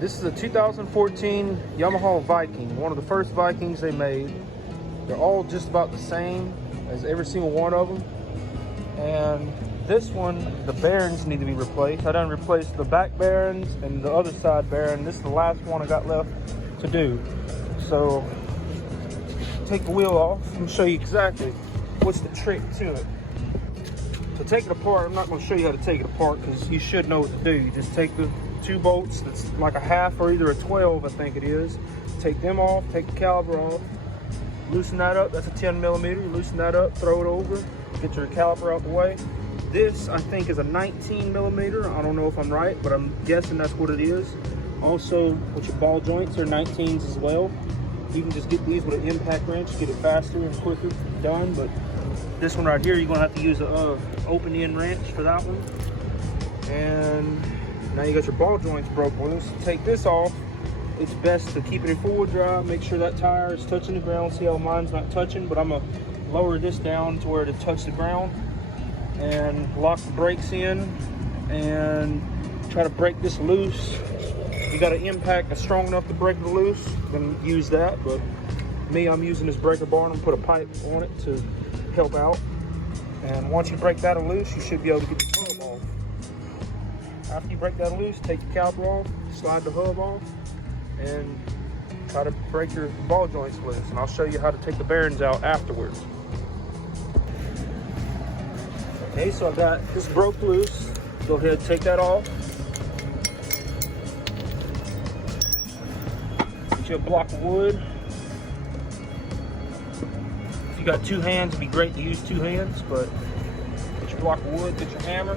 This is a 2014 Yamaha Viking, one of the first Vikings they made. They're all just about the same as every single one of them. And this one, the bearings need to be replaced. I done replaced the back bearings and the other side bearing. This is the last one I got left to do. So, take the wheel off. I'm gonna show you exactly what's the trick to it. To take it apart, I'm not gonna show you how to take it apart because you should know what to do. You just take the two bolts that's like a half or either a 12, I think it is. Take them off, take the caliper off, loosen that up. That's a 10 millimeter. Loosen that up, throw it over, get your caliper out the way. This I think is a 19 millimeter. I don't know if I'm right, but I'm guessing that's what it is. Also, with your ball joints are 19s as well. You can just get these with an impact wrench, get it faster and quicker done. But this one right here, you're gonna have to use a open end wrench for that one. And now you got your ball joints broke loose. Take this off. It's best to keep it in forward drive. Make sure that tire is touching the ground. See how mine's not touching, but I'm gonna lower this down to where it touch the ground and lock the brakes in and try to break this loose. You got an impact that's strong enough to break it loose, then use that. But me, I'm using this breaker bar and I'm gonna put a pipe on it to help out. And once you break that loose, you should be able to get the hub off. After you break that loose, take your caliper off, slide the hub off, and try to break your ball joints loose. And I'll show you how to take the bearings out afterwards. Okay, so I got this broke loose. Go ahead and take that off. Get you a block of wood. If you got two hands, it'd be great to use two hands, but get your block of wood, get your hammer.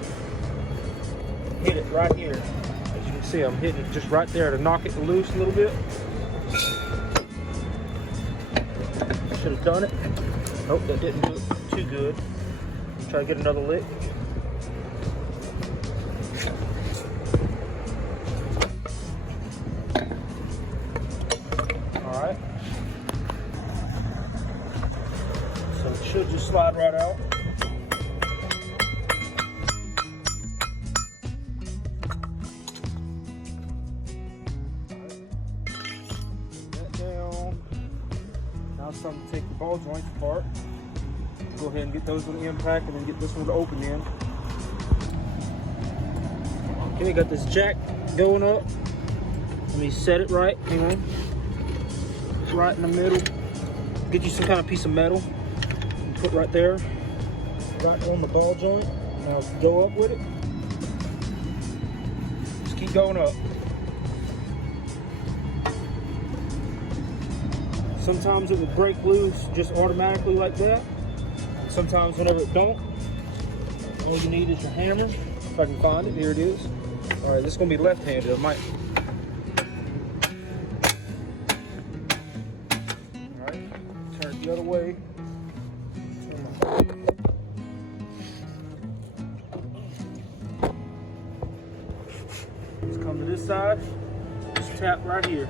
Hit it right here. As you can see, I'm hitting it just right there to knock it loose a little bit. Should have done it. Nope, that didn't do it too good. Try to get another lick. Alright. So it should just slide right out. Now it's time to take the ball joints apart. Go ahead and get those with the impact and then get this one to open in. Okay, got this jack going up. Let me set it right, right in the middle. Get you some kind of piece of metal and put right there, right on the ball joint. Now go up with it. Just keep going up. Sometimes it will break loose just automatically like that. Sometimes whenever it don't, all you need is your hammer. If I can find it, here it is. All right, this is gonna be left-handed. I might. All right, turn it the other way. Let's come to this side. Just tap right here.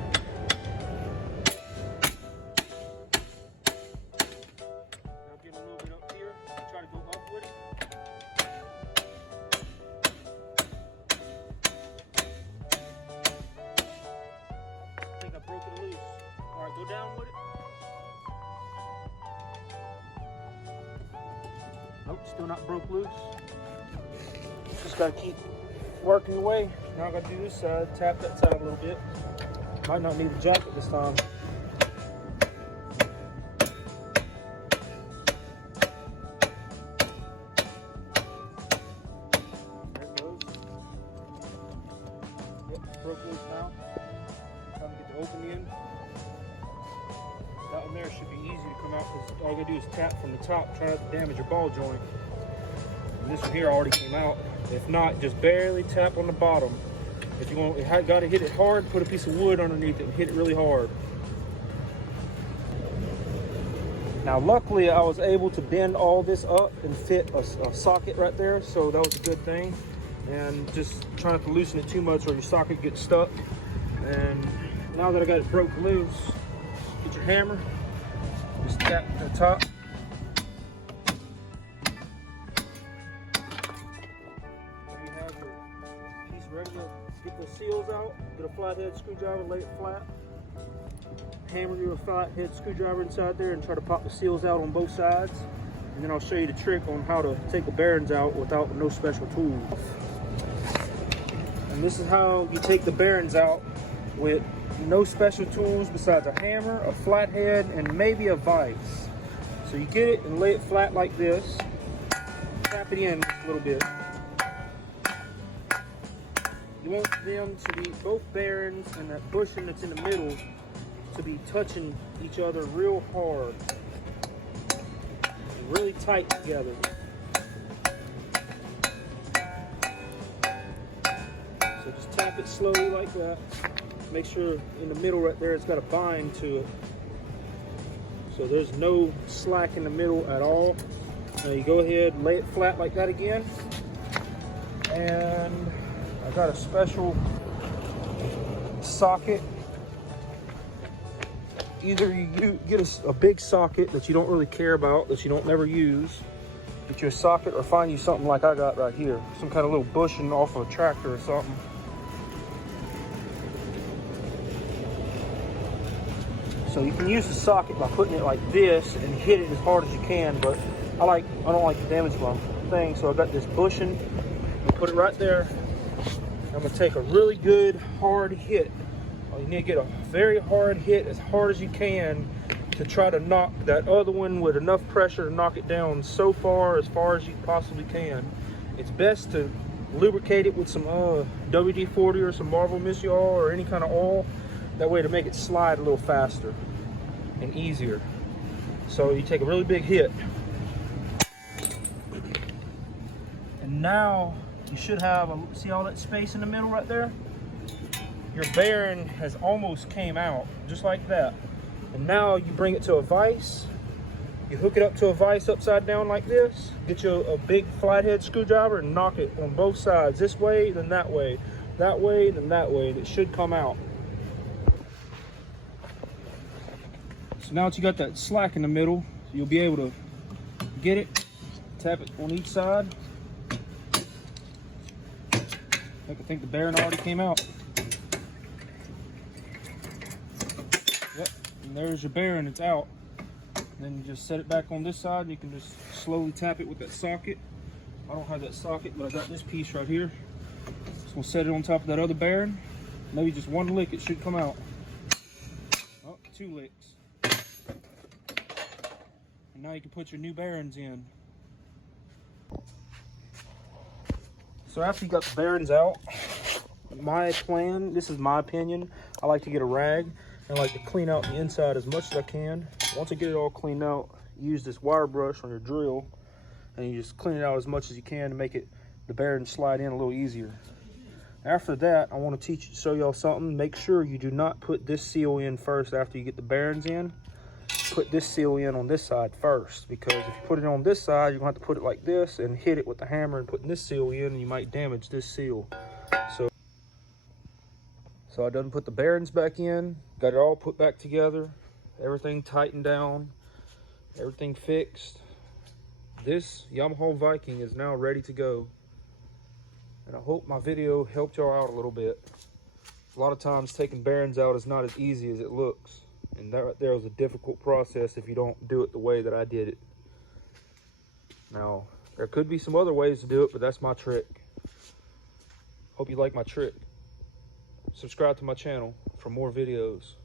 Go down with it. Nope, still not broke loose. Just gotta keep working away. Now I gotta do this side, tap that side a little bit. Might not need a jacket this time. There it goes. Yep, broke loose now. Time to get the open end. That one there should be easy to come out because all you gotta do is tap from the top, try not to damage your ball joint. And this one here already came out. If not, just barely tap on the bottom. If you want, you gotta hit it hard, put a piece of wood underneath it and hit it really hard. Now luckily I was able to bend all this up and fit a socket right there, so that was a good thing. And just try not to loosen it too much or your socket gets stuck. And now that I got it broke loose, get your hammer, just tap the top. There you have your piece ready to get get the seals out, get a flathead screwdriver, lay it flat, hammer your flathead screwdriver inside there and try to pop the seals out on both sides. And then I'll show you the trick on how to take the bearings out without no special tools. And this is how you take the bearings out with no special tools besides a hammer, a flathead, and maybe a vise. So you get it and lay it flat like this, tap it in just a little bit. You want them to be, both bearings and that bushing that's in the middle, to be touching each other real hard, really tight together. So just tap it slowly like that. Make sure in the middle right there it's got a bind to it. So there's no slack in the middle at all. Now you go ahead and lay it flat like that again. And I got a special socket. Either you get a big socket that you don't really care about, that you don't never use, get you a socket, or find you something like I got right here. Some kind of little bushing off of a tractor or something. So you can use the socket by putting it like this and hit it as hard as you can, but I don't like to damage my thing, so I got this bushing. I'm gonna put it right there. I'm gonna take a really good hard hit. You need to get a very hard hit, as hard as you can, to try to knock that other one with enough pressure to knock it down as far as you possibly can. It's best to lubricate it with some WD-40 or some Marvel Mist oil or any kind of oil. That way to make it slide a little faster and easier. So you take a really big hit. And now you should have, see all that space in the middle right there? Your bearing has almost came out, just like that. And now you bring it to a vise. You hook it up to a vise upside down like this. Get you a big flathead screwdriver and knock it on both sides. This way, then that way. That way, then that way. And it should come out. So now that you got that slack in the middle, you'll be able to get it, tap it on each side. I think the bearing already came out. Yep, and there's your bearing, it's out. And then you just set it back on this side. You can just slowly tap it with that socket. I don't have that socket, but I got this piece right here. Just gonna set it on top of that other bearing. Maybe just one lick, it should come out. Oh, 2 licks. And now you can put your new bearings in. So after you got the bearings out, my plan, this is my opinion, I like to get a rag and I like to clean out the inside as much as I can. Once I get it all cleaned out, use this wire brush on your drill and you just clean it out as much as you can to make it, the bearings slide in a little easier. After that, I want to show y'all something. Make sure you do not put this seal in first after you get the bearings in. Put this seal in on this side first, because if you put it on this side, you're going to have to put it like this and hit it with the hammer and putting this seal in, and you might damage this seal. So I done put the bearings back in, got it all put back together, everything tightened down, everything fixed. This Yamaha Viking is now ready to go. And I hope my video helped y'all out a little bit. A lot of times taking bearings out is not as easy as it looks. And that right there was a difficult process if you don't do it the way that I did it. Now, there could be some other ways to do it, but that's my trick. Hope you like my trick. Subscribe to my channel for more videos.